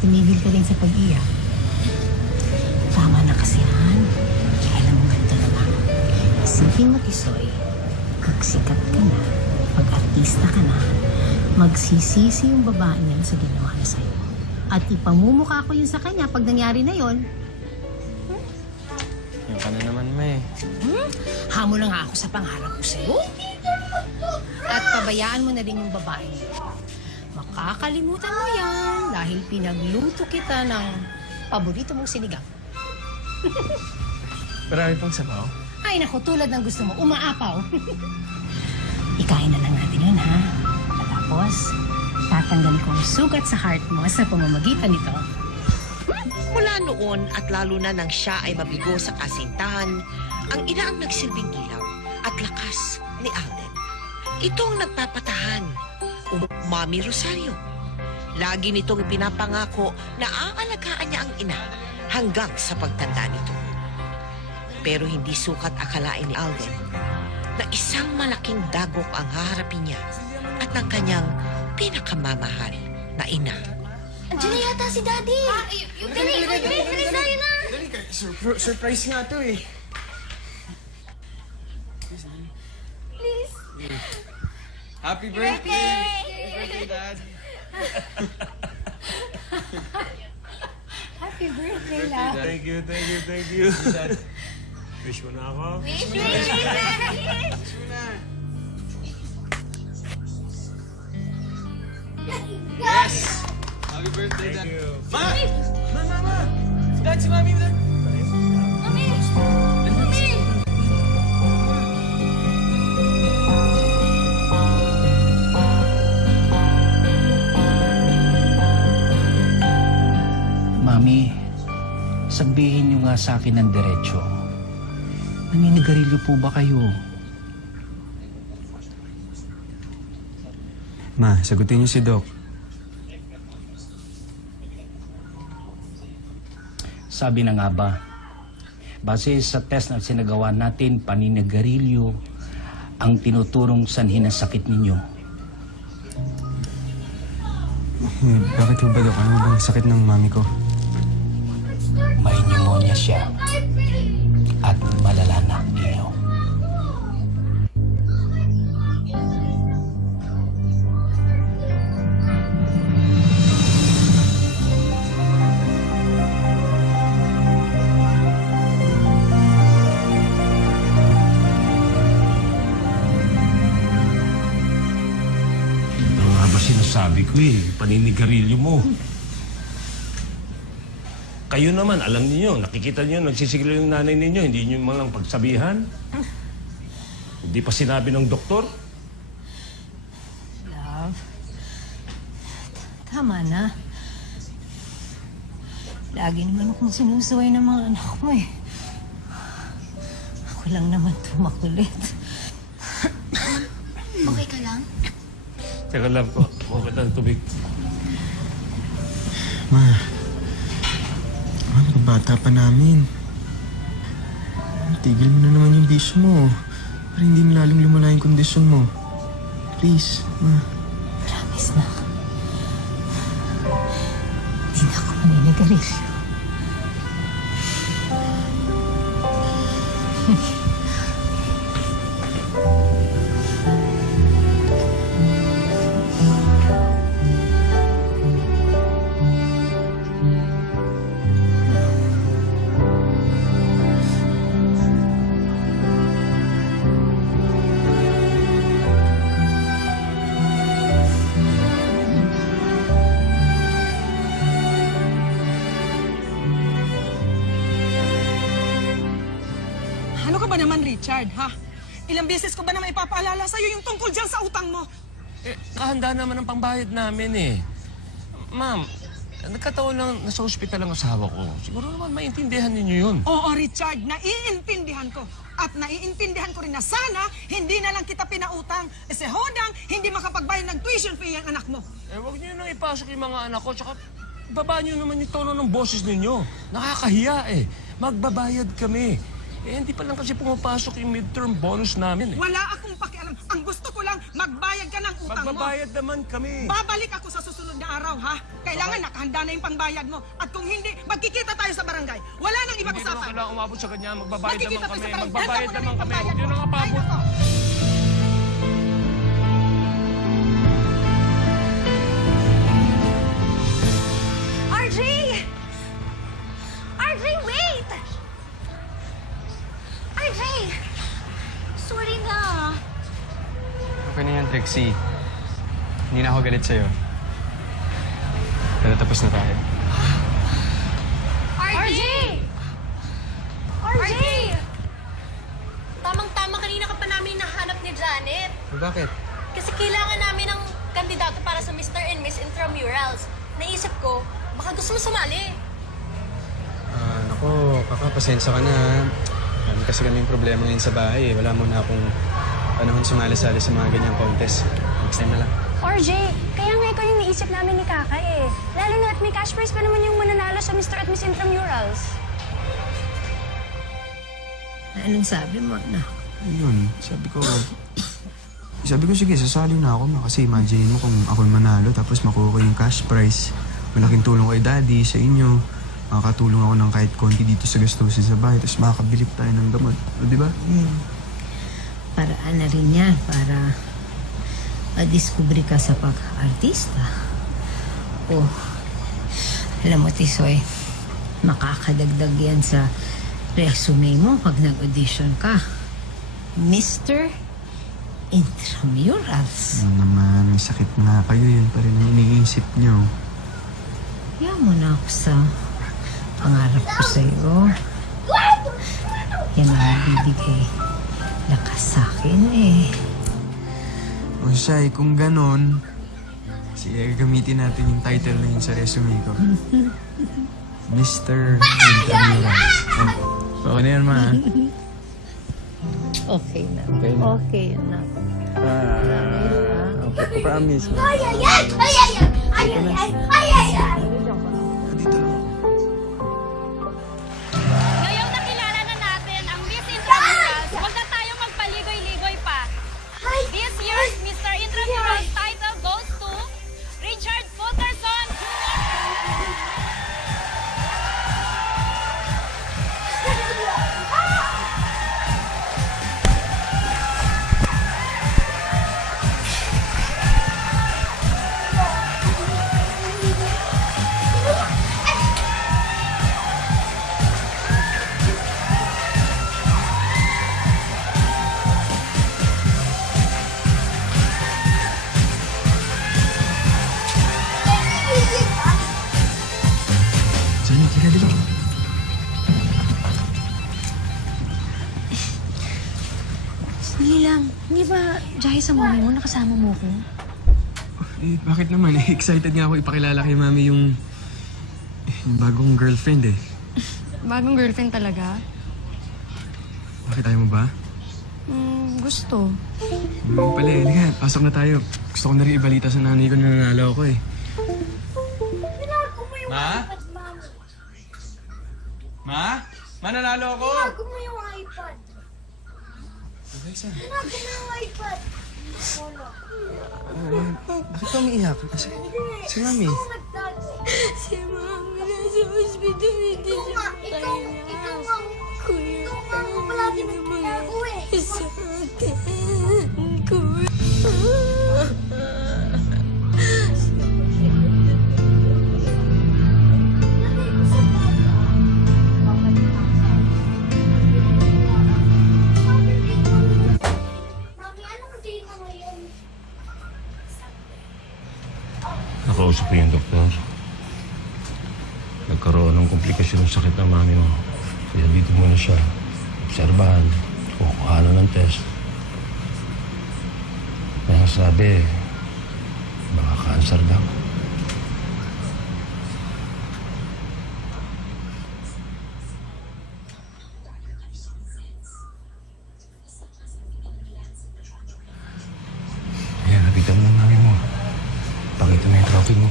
tumigil ka rin sa pag-iyak. Tama na kasi yan. Kailan mo ganito naman. Isipin mo, Tisoy, pag sikat ka na, pag artista ka na, magsisisi yung babae niyan sa ginawa na sa'yo. At ipamumukha ko yun sa kanya pag nangyari na yon. Yung ka na naman, May. Hamo na nga ako sa pangarap ko sa'yo. At pabayaan mo na din yung babae niyo. Makakalimutan mo yan dahil pinagluto kita ng paborito mong sinigang. Marami pang sabaw. Ay naku, tulad ng gusto mo, umaapaw. Ikain na lang natin yun, ha? Tapos, tatanggalin ko ang sugat sa heart mo sa pamamagitan nito. Mula noon at lalo na nang siya ay mabigo sa kasintahan, ang ina ang nagsilbing ilaw at lakas ni Alden. Ito ang nagpapatahan, Mami Rosario. Lagi nitong pinapangako na aalagaan niya ang ina hanggang sa pagtanda nito. Pero hindi sukat akalain ni Alden na isang malaking dagok ang haharapin niya at ng kanyang pinakamamahal na ina. Andiyan na yata si Daddy. Dali, bilis tayo na. Surprise nga to eh. Please. Happy birthday! Happy birthday, Dad! Happy birthday, love. Thank you, thank you, thank you. Wish mo na ako? Wish. Yes! Happy birthday, Dad! Thank you. Ma! Dad, si Mami! Dad! Mami! Mami! Mami, sabihin niyo nga sa akin ng diretsyo. Naninigarilyo po ba kayo? Ma, sagutin niyo si Doc. Sabi na nga ba, base sa test na sinagawa natin, paninigarilyo ang tinuturong sanhin ng sakit ninyo. Bakit ho ba, Doc? Ano bang sakit ng mami ko? May pneumonia siya at malala na inyo. Ito nga ba sinasabi ko eh, paninigarilyo mo. Kayo naman, alam niyo, nakikita niyo, nagsisigil yung nanay ninyo, hindi niyo man lang pagsabihan. Hindi pa sinabi ng doktor. Love. Tama na. Lagi naman akong sinusuway ng mga anak mo eh. Ako lang naman tumakulit. Okay ka lang? Teka lang po, mukha ng tubig. Ma, bata pa namin. Tigil mo na naman yung bisyo mo. Para hindi na lalong lumala yung kondisyon mo. Please, ma. Promise na. Hindi na ako maninigarilyo. Ano ka ba naman, Richard, ha? Ilang beses ko ba naman ipapaalala sa'yo yung tungkol dyan sa utang mo? Eh, kahanda naman ang pambayad namin eh. Ma'am, nagkataon lang nasa ospital ang asawa ko. Siguro naman maintindihan ninyo yun. Oo, Richard, naiintindihan ko. At naiintindihan ko rin na sana hindi na lang kita pinautang. Kasi hodang hindi makapagbayad ng tuition fee ang anak mo. Eh, huwag niyo nang ipasok yung mga anak ko, tsaka babaan niyo naman yung tono ng boses ninyo. Nakakahiya eh. Magbabayad kami. Eh, hindi pa lang kasi pumapasok yung midterm bonus namin eh. Wala akong pakialam Ang gusto ko lang, magbayad ka ng utang mo. Magbabayad naman kami. Babalik ako sa susunod na araw, ha? Kailangan nakahanda na yung pangbayad mo. At kung hindi, magkikita tayo sa barangay. Wala nang ibang Hindi naman usapan. kailangan umabot sa ganyan. Magbabayad naman Magkikita tayo kami. sa barangay. Magbabayad Handa mo na naman yung kami. pangbayad Huwag nyo mo. nang Ay, apabot. nako. RJ! RJ, wait! RJ! Sorry na. Okay na yan, Trixie. Hindi na ako galit sa'yo. Pero tapos na tayo. RJ! RJ! Tamang-tama kanina ka pa namin nahanap ni Janet. Bakit? Kasi kailangan namin ng kandidato para sa Mr. and Miss Intramurals. Naisip ko, baka gusto mo sumali. Nako, pasensya ka na. Marami kasi kaming problema ngayon sa bahay. Wala mo na akong panahon sumali-sali sa mga ganyang contest. Next time na lang. RJ, kaya nga ikaw yung naisip namin ni Kaka eh. Lalo na at may cash prize pa naman yung mananalo sa Mr. at Miss Intramurals. Anong sabi mo, anak? Ayun, sabi ko sige, sasali na ako ma. Kasi imagine mo kung ako manalo tapos makuha ko yung cash prize. Malaking tulong kay Daddy, sa inyo. Makakatulong ako ng kahit konti dito sa gastusin sa bahay. Tapos makakabilip tayo ng gamot. O, di ba? Paraan na rin yan para madiskubre ka sa pag-artista. Oh, alam mo, Tisoy, makakadagdag yan sa resume mo pag nag-audition ka. Mr. Intramurals. Ano naman, may sakit nga kayo. Yun pa rin ang iniisip nyo. Kaya mo na ako sa pangarap ko sa'yo. Yan ang bibigay lakas sa akin eh. O Shai, kung ganon, sige, gamitin natin yung title na yun sa resume ko. Mr. Intramurals. Okay na yan, ma. Okay na. Okay na. Okay na. Okay, promise. Ay, ay, ay! Ay, ay, ay! Ay, ay, ay! Ay, ay, ay! Dito lang. Ngayong nakilala na natin ang Miss Intramurals, huwag na tayo magpaligoy-ligoy pa. This year's Mr. Intramurals title goes to Richard Fulkerson Jr. Janet, liga dito. Sandali lang, hindi ba dahil sa mami mo, nakasama mo ko? Eh, bakit naman? Eh, excited nga ako ipakilala kay mami yung bagong girlfriend eh. Bagong girlfriend talaga? Bakit ayaw mo ba? Gusto. Pala eh, liga, pasok na tayo. Gusto ko na rin ibalita sa nanay ko na nanalo ako eh. Ma? Ma? Mananalo ako! Tinago mo yung iPad. Okay, saan? Tinago mo yung iPad. Bakit ka umiiyak? Si mami. Si Mami nasa hospital. Hindi siya ikaw nga ang palagi nagtinago eh. Sa akin, kuya. Lagay ko sa bata. Mami, anong day mo ngayon? Nakausap ko yung doktor. Nagkaroon ng komplikasyon ng sakit ng mami mo. Kaya dito muna siya. Obserbahan. Kukuhanan ng test. Kaya sabi, baka cancer daw. Kaya napitan mo ng mami mo. Pakita mo yung trophy mo.